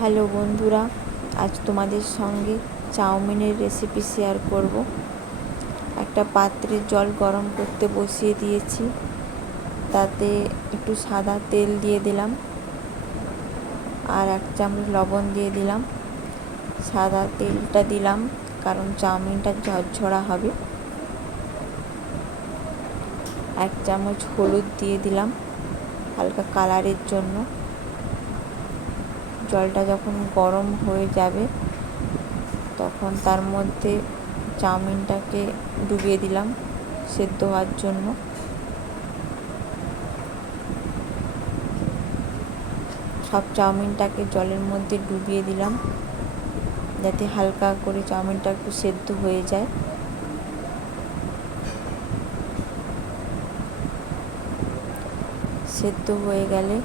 Hello বন্ধুরা, আজ তোমাদের সঙ্গে চাউমিনের রেসিপি শেয়ার করব। একটা পাত্রে জল গরম করতে বসিয়ে দিয়েছি, তাতে একটু সাদা তেল দিয়ে দিলাম আর এক চামচ লবণ দিয়ে দিলাম। সাদা তেলটা দিলাম, কারণ চাউমিনটা ঝরঝরা হবে। এক চামচ হলুদ দিয়ে দিলাম, হালকা কালারের জন্য। জলটা যখন গরম হয়ে যাবে, তখন তার মধ্যে চাউমিনটাকে ডুবিয়ে দিলাম সেদ্ধ হওয়ার জন্য। সব চাউমিনটাকে জলের মধ্যে ডুবিয়ে দিলাম, যাতে হালকা করে চাউমিনটা একটু সেদ্ধ হয়ে যায়। সেদ্ধ হয়ে গেলে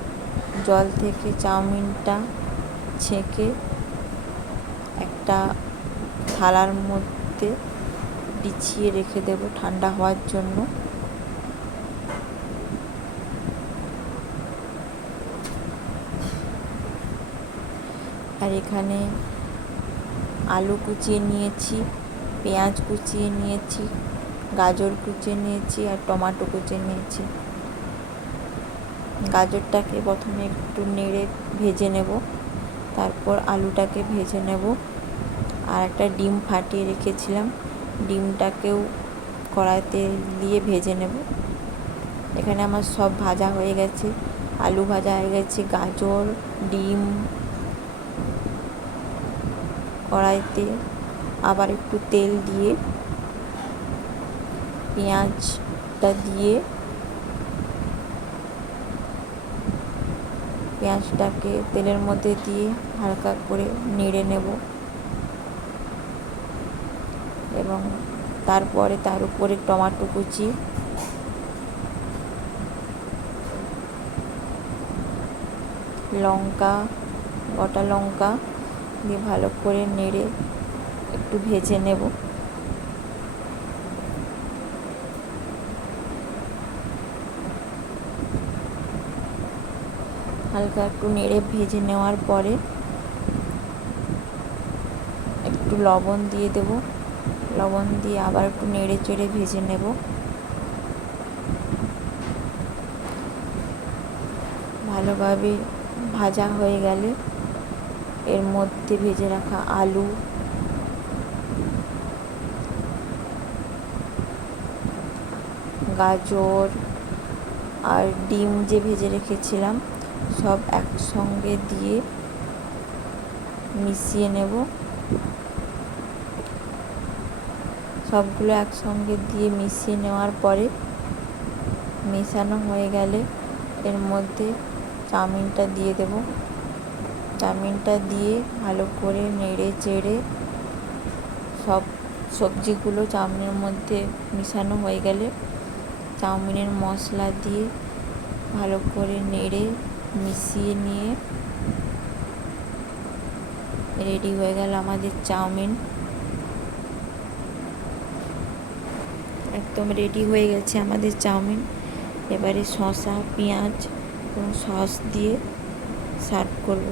জল থেকে চাউমিনটা ছেঁকে একটা থালার মধ্যে বিছিয়ে রেখে দেব ঠান্ডা হওয়ার জন্য। আর এখানে আলু কুচিয়ে নিয়েছি, পেঁয়াজ কুচিয়ে নিয়েছি, গাজর কুচিয়ে নিয়েছি আর টমাটো কুচিয়ে নিয়েছি। গাজরটাকে প্রথমে একটু নেড়ে ভেজে নেব। তারপর আলুটাকে ভেজে নেব। আর একটা ডিম ফাটিয়ে রেখেছিলাম। ডিমটাকেও কড়াইতে দিয়ে ভেজে নেব। এখানে আমার সব ভাজা হয়ে গেছে। আলু ভাজা হয়ে গেছে, গাজর, ডিম কড়াইতে আবার একটু তেল দিয়ে পেঁয়াজটা দিয়ে পেঁয়াজটাকে তেলের মধ্যে দিয়ে হালকা করে নেড়ে নেব। এবং তারপরে তার উপরে টমাটো কুচি। লঙ্কা, গোটা লঙ্কা দিয়ে ভালো করে নেড়ে একটু ভেজে নেব। হালকা একটু নেড়ে ভেজে নেওয়ার পরে একটু লবণ দিয়ে দেব। লবণ দিয়ে আবার একটু নেড়ে চেড়ে ভেজে নেব। ভালোভাবে ভাজা হয়ে গেলে এর মধ্যে ভেজে রাখা আলু, গাজর আর ডিম যে ভেজে রেখেছিলাম সব একসঙ্গে দিয়ে মিশিয়ে নেব। সবগুলো একসঙ্গে দিয়ে মিশিয়ে নেওয়ার পরে মেশানো হয়ে গেলে এর মধ্যে চাউমিনটা দিয়ে দেব। চাউমিনটা দিয়ে ভালো করে নেড়ে চেড়ে সব সবজিগুলো চাউমিনের মধ্যে মিশানো হয়ে গেলে চাউমিনের মশলা দিয়ে ভালো করে নেড়ে মিশিয়ে নিয়ে রেডি হয়ে গেল আমাদের চাউমিন। একদম রেডি হয়ে গেছে আমাদের চাউমিন। এবারে শসা, পেঁয়াজ এবং সস দিয়ে সার্ভ করব।